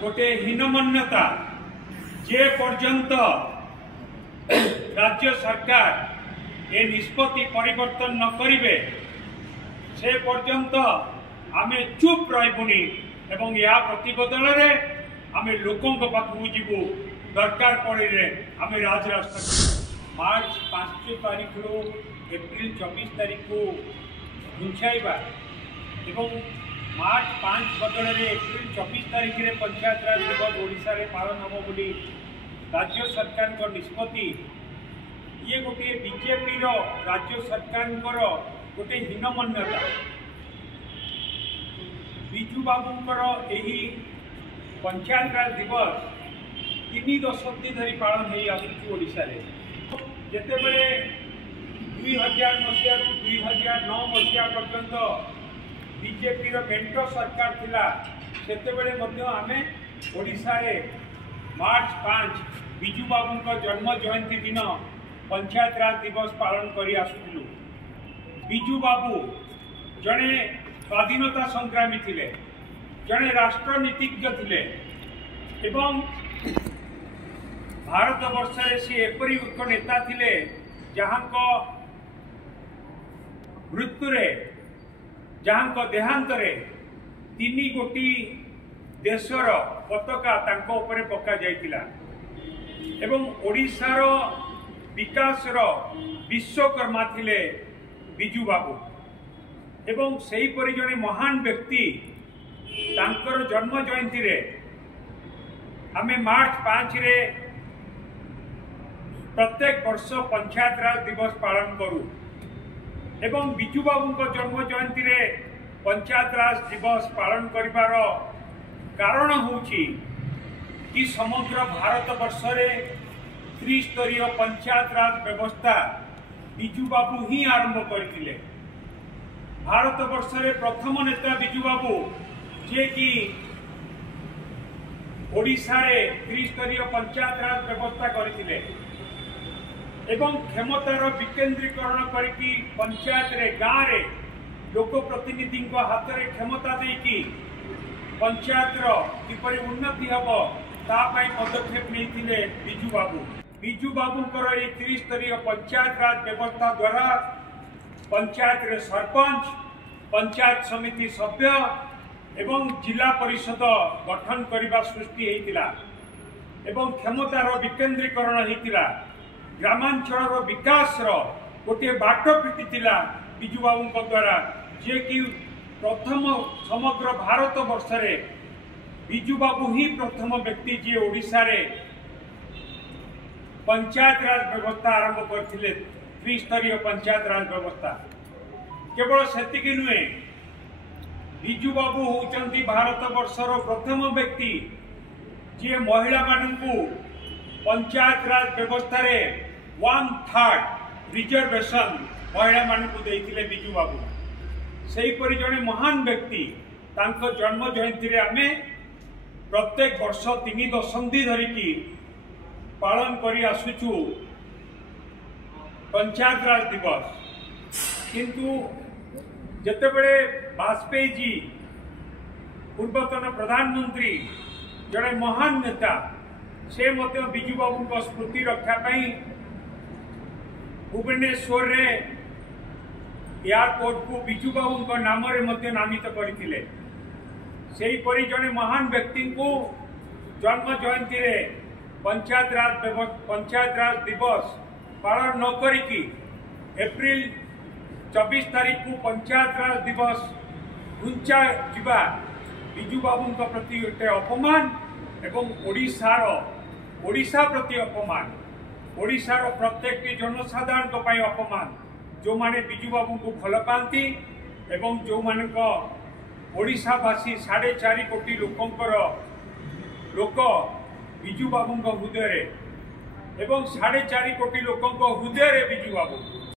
गोटे हीनमान्यता जे पर्यंत राज्य सरकार ए निष्पत्ति परिवर्तन न करिवे से पर्यंत आमे चुप रहिबुनी एवं या प्रतिबदल रे आमे लोकों पाखु जीवु दरकार पड़े आमे राजरास्ता मार्च 5 तारीख रु एप्रिल 24 तारीख को घुंचाइबा एवं मार्च 5 बदल में एप्रिल 24 तारीख में पंचायत राज दिवस ओडिशा रे पालन हम बोली राज्य सरकार को निष्पत्ति ये गोटे बीजेपी रो राज्य सरकार गोटे हीनमान्यता बिजू बाबूंकर यही पंचायत राज दिवस 3 दशंधि धरी पालन हो आसुची ओडिशा रे जेतेबेले 2000 मसीहा 2009 मसीहा पर्यंत बीजेपी रो मेंटो सरकार थिला सेतेबेले मध्य आमे ओडिशा रे मार्च 5 बिजू बाबूंकर जन्म जयंती दिन पंचायत राज दिवस पालन करी आसुथिलु। बिजू बाबू जड़े स्वाधीनता संग्रामी थिले, जड़े राष्ट्रनीतिज्ञ थिले एवं भारत वर्ष से एपरी एक नेता थिले जहां मृत्यु रे जहां देहांत रे 3 गोटी देशर पताका तांको ऊपर पका जाइतिला एवं ओडिशार विकासर विश्वकर्मा थिले बिजू बाबू एवं सही परि जने महान व्यक्ति तांकर जन्म जयंती रे आमे मार्च 5 रे प्रत्येक वर्ष पंचायत राज दिवस पालन करू एवं बिजू बाबू को जन्म जयंती रे पंचायत राज दिवस पालन करिवार कारण होउची कि समग्र भारत वर्ष रे त्रिस्तरीय पंचायत राज व्यवस्था बिजू बाबू ही आरंभ करथिले। भारत वर्ष रे प्रथम नेता बिजू बाबू जे कि ओडिशा रे त्रिस्तरीय पंचायत राज व्यवस्था करथिले एवं क्षमतार विकेंद्रीकरण करके पंचायत रे गाँव रे लोक प्रतिनिधि हाथ में क्षमता देकी पंचायत किपरि उन्नति हम तापाई पदक्षेप नहीं बिजू बाबू। बिजू बाबूंकर ये त्रिस्तरीय पंचायत राज व्यवस्था द्वारा पंचायत रे सरपंच, पंचायत समिति सभ्य एवं जिला परिषद गठन करने सृष्टि होता एवं क्षमतार विकेंद्रीकरण होता ग्रामांचल विकास गोटे बाट फिटिला बिजू बाबू द्वारा जे कि प्रथम समग्र भारत वर्ष रे बिजू बाबू ही प्रथम व्यक्ति जी ओडिशा रे पंचायत राज व्यवस्था आरंभ करथिले। त्रिस्तरीय पंचायत राज व्यवस्था केवल सेतिकी नुहे बिजू बाबू होउचंती भारत वर्षर प्रथम व्यक्ति जे महिला मानकू पंचायत राज व्यवस्था रे 1/3 रिजर्वेशन महिला मानकू देइथिले बिजू बाबू। सही परि जने महान व्यक्ति तांको जन्म जयंती रे आमे प्रत्येक वर्ष 3 दशंधि धरिकी पालन करी आसुचु पंचायत राज दिवस किंतु जेतेबेले वाजपेयी जी पूर्वतन प्रधानमंत्री जड़े महान नेता से मध्य बिजू बाबू स्मृति रक्षा पाई भुवनेश्वर रे एयरपोर्ट को बिजू बाबू नाम रे मध्य नामित करथिले। सेही परि जने महान व्यक्ति को जन्म जयंती रे पंचायत राज दिवस पालन न करिकी एप्रिल 24 तारीख को पंचायत राज दिवस घुंचा जिबा बिजू बाबू प्रति गोटे अपमान एवं ओडिशा प्रति अपमान, ओडिशार प्रत्येक जनसाधारण अपमान जो माने बिजू बाबू को भल पाती एवं जो मानक ओडिशावासी 4.5 कोटी लोक बिजू बाबू हृदय एवं 4.5 कोटी लोक हृदय बिजू बाबू।